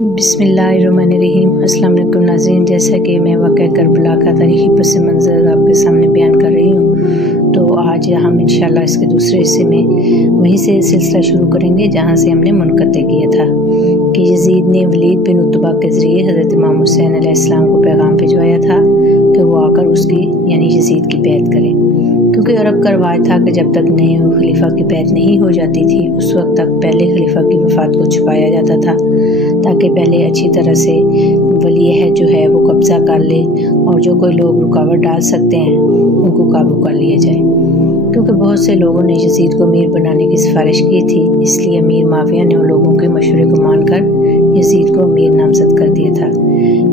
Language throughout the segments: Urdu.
بسم اللہ الرحمن الرحیم۔ السلام علیکم ناظرین، جیسا کہ میں واقعہ کربلا کا تاریخی پس منظر آپ کے سامنے بیان کر رہی ہوں، تو آج ہم انشاءاللہ اس کے دوسرے حصے میں وہیں سے سلسلہ شروع کریں گے جہاں سے ہم نے منقطع کیا تھا کہ یزید نے ولید بن عتبہ کے ذریعے حضرت امام حسین علیہ السلام کو پیغام بھجوایا تھا کہ وہ آ کر اس کی یعنی یزید کی بیعت کرے، کیونکہ عرب کا رواج تھا کہ جب تک نئے خلیفہ کی بیعت نہیں ہو جاتی تھی اس وقت تک پہلے خلیفہ کی وفات کو چھپایا جاتا تھا تاکہ پہلے اچھی طرح سے ولی عہد جو ہے وہ قبضہ کر لے اور جو کوئی لوگ رکاوٹ ڈال سکتے ہیں ان کو قابو کر لیا جائے، کیونکہ بہت سے لوگوں نے یزید کو امیر بنانے کی سفارش کی تھی، اس لیے امیر معاویہ نے ان لوگوں کے مشورے کو مان کر یزید کو امیر نامزد کر دیا تھا۔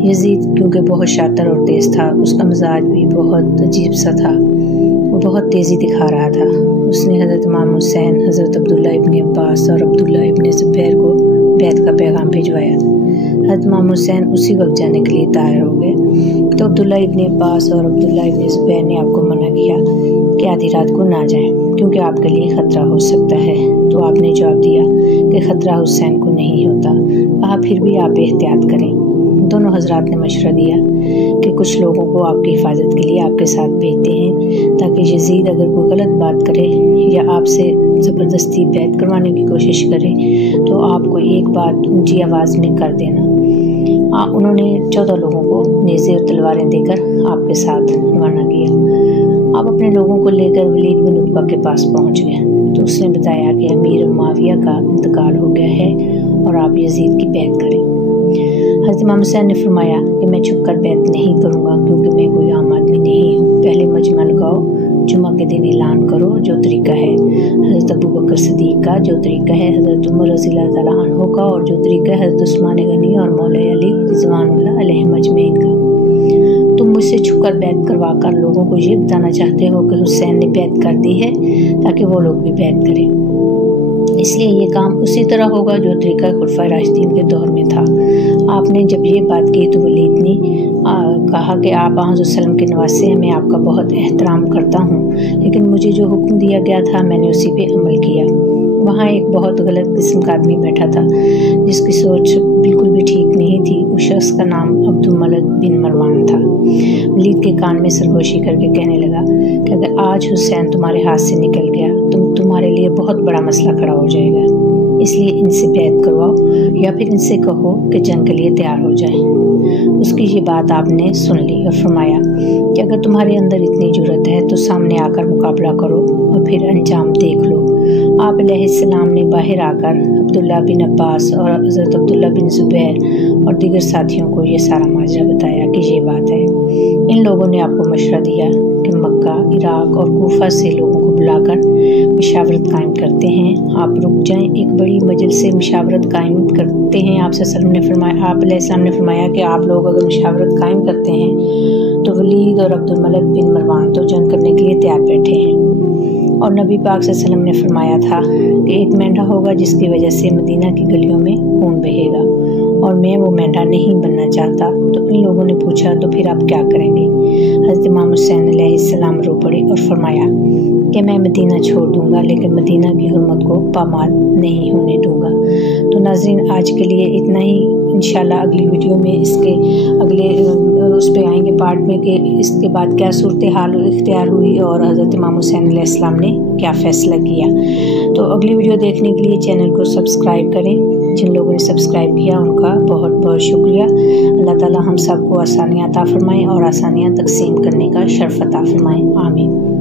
یزید کیونکہ بہت شاطر اور تیز تھا، اس کا مزاج بھی بہت عجیب سا تھا، وہ بہت تیزی دکھا رہا تھا۔ اس نے حضرت امام حسین، حضرت عبداللہ ابن عباس اور عبداللہ ابن زبیر کو بیعت کا پیغام بھجوایا۔ حضرت امام حسین اسی وقت جانے کے لیے تیار ہو گئے، تو عبداللہ ابن عباس اور عبداللہ ابن زبیر نے آپ کو منع کیا کہ آدھی رات کو نہ جائیں کیونکہ آپ کے لیے خطرہ ہو سکتا ہے، تو آپ نے جواب دیا کہ خطرہ حسین کو نہیں ہوتا، کہا پھر بھی آپ احتیاط کریں۔ دونوں حضرات نے مشورہ دیا کہ کچھ لوگوں کو آپ کی حفاظت کے لیے آپ کے ساتھ بھیجتے ہیں تاکہ یزید اگر کوئی غلط بات کرے یا آپ سے زبردستی بیعت کروانے کی کوشش کرے تو آپ کو ایک بات اونچی آواز میں کر دینا۔ انہوں نے 14 لوگوں کو نیزے اور تلواریں دے کر آپ کے ساتھ روانہ کیا۔ آپ اپنے لوگوں کو لے کر ولید بن عتبہ کے پاس پہنچ گئے تو اس نے بتایا کہ امیر معاویہ کا انتقال ہو گیا ہے اور آپ یزید کی بیعت کریں۔ حضرت امام حسین نے فرمایا کہ میں چھپ کر بیعت نہیں کروں گا کیونکہ میں کوئی عام آدمی نہیں ہوں، پہلے مجمع لگاؤ، جمعہ کے دن اعلان کرو جو طریقہ ہے حضرت ابو بکر صدیق کا، جو طریقہ ہے حضرت عمر رضی اللہ تعالیٰ عنہ کا، اور جو طریقہ ہے حضرت عثمان غنی اور مولا علی رضوان اللہ علیہم اجمعین کا۔ تم مجھ سے چھپ کر بیعت کروا کر لوگوں کو یہ بتانا چاہتے ہو کہ حسین نے بیعت کر دی ہے تاکہ وہ لوگ بھی بیعت کریں، اس لیے یہ کام اسی طرح ہوگا جو طریقہ خلفائے راشدین کے دور میں تھا۔ آپ نے جب یہ بات کی تو ولید نے کہا کہ آپ حضرت وسلم کے نواسے ہیں، میں آپ کا بہت احترام کرتا ہوں، لیکن مجھے جو حکم دیا گیا تھا میں نے اسی پہ عمل کیا۔ وہاں ایک بہت غلط قسم کا آدمی بیٹھا تھا جس کی سوچ بالکل بھی ٹھیک نہیں تھی، اس شخص کا نام عبدالملک بن مروان تھا۔ ولید کے کان میں سرگوشی کر کے کہنے لگا کہ اگر آج حسین تمہارے ہاتھ سے نکل گیا تو تمہارے لیے بہت بڑا مسئلہ کھڑا ہو جائے گا، اس لیے ان سے بیعت کرواؤ یا پھر ان سے کہو کہ جنگ کے لیے تیار ہو جائیں۔ اس کی یہ بات آپ نے سن لی اور فرمایا کہ اگر تمہارے اندر اتنی جرأت ہے تو سامنے آ کر مقابلہ کرو اور پھر انجام دیکھ لو۔ آپ علیہ السلام نے باہر آ کر عبداللہ بن عباس اور حضرت عبداللہ بن زبیر اور دیگر ساتھیوں کو یہ سارا ماجرا بتایا کہ یہ بات ہے۔ ان لوگوں نے آپ کو مشورہ دیا کہ مکہ، عراق اور کوفہ سے لوگوں کو بلا کر مشاورت قائم کرتے ہیں، آپ رک جائیں، ایک بڑی مجلس سے مشاورت قائم کرتے ہیں۔ آپ علیہ السلام نے فرمایا کہ آپ لوگ اگر مشاورت قائم کرتے ہیں تو ولید اور عبدالملک بن مروان تو جنگ کرنے کے لیے تیار بیٹھے ہیں، اور نبی پاک صلی اللہ علیہ وسلم نے فرمایا تھا کہ ایک مینڈھا ہوگا جس کی وجہ سے مدینہ کی گلیوں میں خون بہے گا، اور میں وہ مینڈھا نہیں بننا چاہتا۔ تو ان لوگوں نے پوچھا تو پھر آپ کیا کریں گے؟ حضرت امام حسین علیہ السلام رو پڑے اور فرمایا کہ میں مدینہ چھوڑ دوں گا لیکن مدینہ کی حرمت کو پامال نہیں ہونے دوں گا۔ تو ناظرین آج کے لیے اتنا ہی، انشاءاللہ اگلی ویڈیو میں اس کے اگلے اس پہ آئیں گے پارٹ میں کہ اس کے بعد کیا صورتحال اختیار ہوئی اور حضرت امام حسین علیہ السلام نے کیا فیصلہ کیا۔ تو اگلی ویڈیو دیکھنے کے لیے چینل کو سبسکرائب کریں، جن لوگوں نے سبسکرائب کیا ان کا بہت بہت شکریہ۔ اللہ تعالی ہم سب کو آسانیاں عطا فرمائیں اور آسانیاں تقسیم کرنے کا شرف عطا فرمائیں، آمین۔